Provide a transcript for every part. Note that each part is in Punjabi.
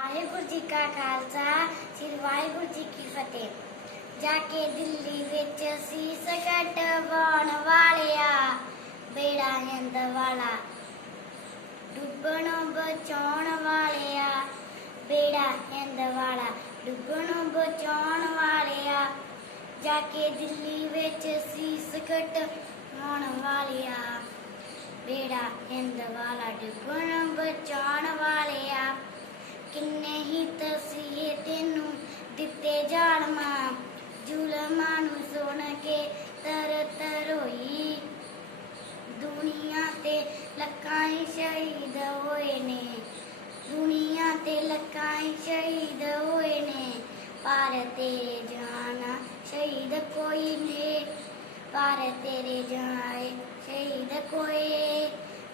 ਵਾਹਿਗੁਰੂ ਜੀ ਕਾ ਖਾਲਸਾ ਸ੍ਰੀ ਵਾਹਿਗੁਰੂ ਜੀ ਕੀ ਫਤਿਹ। ਜਾ ਕੇ ਦਿੱਲੀ ਵਿੱਚ ਸੀਸ ਕਟਵਾਉਣ ਵਾਲਿਆ, ਬੇੜਾ ਹਿੰਦ ਵਾਲਾ ਡੁੱਬਣੋਂ ਬਚਾਉਣ ਵਾਲਿਆ, ਬੇੜਾ ਹਿੰਦ ਵਾਲਾ ਡੁੱਬਣੋਂ ਬਚਾਉਣ ਵਾਲਿਆ। ਜਾ ਕੇ ਦਿੱਲੀ ਵਿੱਚ ਸੀਸ ਕਟਵਾਉਣ ਵਾਲਿਆ, ਬੇੜਾ ਹਿੰਦ ਵਾਲਾ ਡੁੱਬਣੋਂ ਬਚਾਉਣ ਵਾਲਿਆ। ਕਿੰਨੇ ਹੀ ਤਸੀਹੇ ਤੈਨੂੰ ਦਿੱਤੇ ਜ਼ਾਲਮਾਂ, ਜ਼ੁਲਮਾਂ ਨੂੰ ਸੁਣ ਕੇ ਤਰ ਤਰ ਹੋਈ। ਦੁਨੀਆ ਤੇ ਲੱਖਾਂ ਹੀ ਸ਼ਹੀਦ ਹੋਏ ਨੇ, ਦੁਨੀਆ ਤੇ ਲੱਖਾਂ ਹੀ ਸ਼ਹੀਦ ਹੋਏ ਨੇ, ਪਰ ਤੇਰੇ ਜਹਾਨਾ ਸ਼ਹੀਦ ਕੋਈ ਨੇ, ਪਰ ਤੇਰੇ ਜਹਾਨਾ ਸ਼ਹੀਦ ਕੋਈ।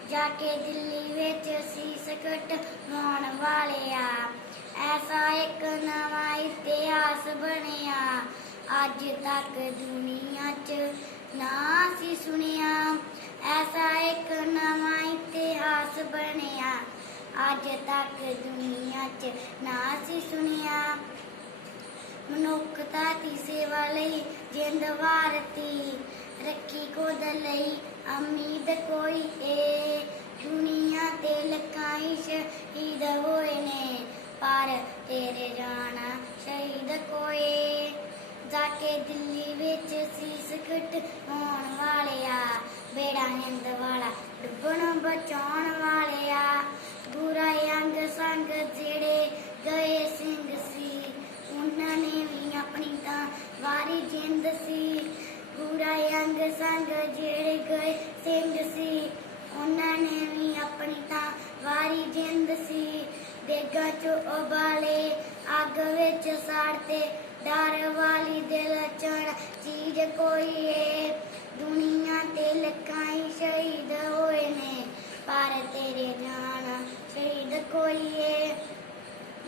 ਜਾ ਕੇ ਦਿੱਲੀ ਵਿੱਚ ਸੀਸ ਕਟਵਾਉਣ ਵਾਲਿਆ, ਐਸਾ ਇੱਕ ਨਵਾਂ ਇਤਿਹਾਸ ਬਣਿਆ, ਅੱਜ ਤੱਕ ਦੁਨੀਆ 'ਚ ਨਾ ਸੀ ਸੁਣਿਆ। ਐਸਾ ਇੱਕ ਨਵਾਂ ਇਤਿਹਾਸ ਬਣਿਆ, ਅੱਜ ਤੱਕ ਦੁਨੀਆ 'ਚ ਨਾ ਸੀ ਸੁਣਿਆ। ਮਨੁੱਖਤਾ ਦੀ ਸੇਵਾ ਲਈ ਜਿੰਦ ਵਾਰਤੀ, ਰੱਖੀ ਖੁਦ ਲਈ ਉਮੀਦ ਕੋਈ ਏ। ਦੁਨੀਆ ਤੇ ਲੱਖਾਂ ਹੀ ਸ਼ਹੀਦ ਹੋਏ ਨੇ, ਪਰ ਤੇਰੇ ਜਾਣਾ ਸ਼ਹੀਦ ਕੋਈ। ਜਾ ਕੇ ਦਿੱਲੀ ਵਿੱਚ ਸੀਸ ਕਟਵਾਉਣ ਵਾਲਿਆ, ਬੇੜਾ ਹਿੰਦ ਵਾਲਾ ਡੁੱਬਣੋਂ ਬਚਾਉਣ ਵਾਲਿਆ। ਬੁਰਾ ਅੰਗ ਸੰਗ ਜਿਹੜੇ ਗਏ ਸਿੰਘ ਸੀ, ਉਹਨਾਂ ਨੇ ਵੀ ਆਪਣੀ ਤਾਂ ਵਾਰੀ ਜਿੰਦ ਸੀ। ਬੁਰਾ ਅੰਗ ਸੰਗ ਜਿਹੜੇ ਗਏ ਸਿੰਘ ਸੀ, ਉਹਨਾਂ ਨੇ ਵੀ ਆਪਣੀ ਤਾਂ ਵਾਰੀ ਜਿੰਦ ਸੀ। ਦੇਗਾਂ 'ਚੋਂ ਉਬਾਲੇ ਅੱਗ ਵਿੱਚ ਸਾੜਤੇ, ਡਰ ਵਾਲੀ ਦਿਲ 'ਚ ਚੀਜ਼ ਕੋਈ ਏ। ਦੁਨੀਆ ਤੇ ਲੱਖਾਂ ਹੀ ਸ਼ਹੀਦ ਹੋਏ ਨੇ, ਪਰ ਤੇਰੇ ਜਾਣਾ ਸ਼ਹੀਦ ਕੋਈ ਏ।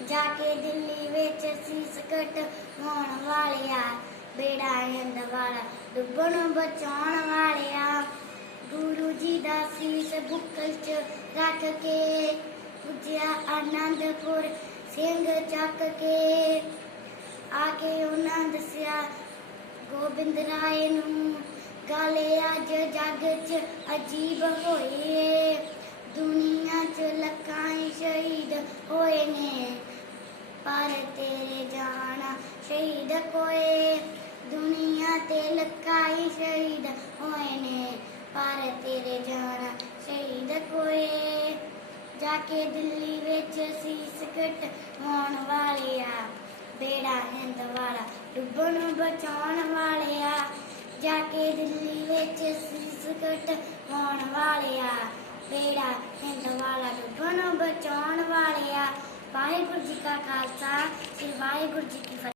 ਜਾ ਕੇ ਦਿੱਲੀ ਵਿੱਚ ਸੀਸ ਕਟਵਾਉਣ ਵਾਲਿਆ, ਬੇੜਾ ਹਿੰਦ ਵਾਲਾ ਡੁੱਬਣੋਂ ਬਚਾਉਣ ਵਾਲਿਆ। ਗੁਰੂ ਜੀ ਦਾ ਸੀਸ ਬੁੱਕਲ 'ਚ ਰੱਖ ਕੇ ਪੁੱਜਿਆ ਆਨੰਦਪੁਰ ਸਿੰਘ ਚੱਕ ਕੇ। ਆ ਕੇ ਉਹਨਾਂ ਦੱਸਿਆ ਗੋਬਿੰਦ ਰਾਏ ਨੂੰ, ਗੱਲ ਅੱਜ ਜੱਗ 'ਚ ਅਜੀਬ ਹੋਈ ਏ। ਦੁਨੀਆ 'ਚ ਲੱਖਾਂ ਹੀ ਸ਼ਹੀਦ ਹੋਏ ਨੇ, ਪਰ ਤੇਰੇ ਜਾਣਾ ਸ਼ਹੀਦ ਕੋਏ। ਦੁਨੀਆ ਤੇ ਲੱਖਾਂ ਹੀ ਸ਼ਹੀਦ ਹੋਏ ਨੇ, ਪਰ ਤੇਰੇ ਜਾਣਾ ਸ਼ਹੀਦ ਕੋਏ। ਜਾ ਕੇ ਦਿੱਲੀ ਵਿੱਚ ਸੀਸ ਕਟਵਾਉਣ ਵਾਲਿਆ, ਬੇੜਾ ਹਿੰਦ ਵਾਲਾ ਡੁੱਬਣੋਂ ਬਚਾਉਣ ਵਾਲਿਆ। ਜਾ ਕੇ ਦਿੱਲੀ ਵਿੱਚ ਸੀਸ ਕਟਵਾਉਣ ਵਾਲਿਆ, ਬੇੜਾ ਹਿੰਦ ਵਾਲਾ ਡੁੱਬਣੋਂ ਬਚਾਉਣ ਵਾਲਿਆ। ਵਾਹਿਗੁਰੂ ਜੀ ਕਾ ਖਾਲਸਾ ਸ੍ਰੀ ਵਾਹਿਗੁਰੂ ਜੀ ਕੀ ਫਤਿਹ।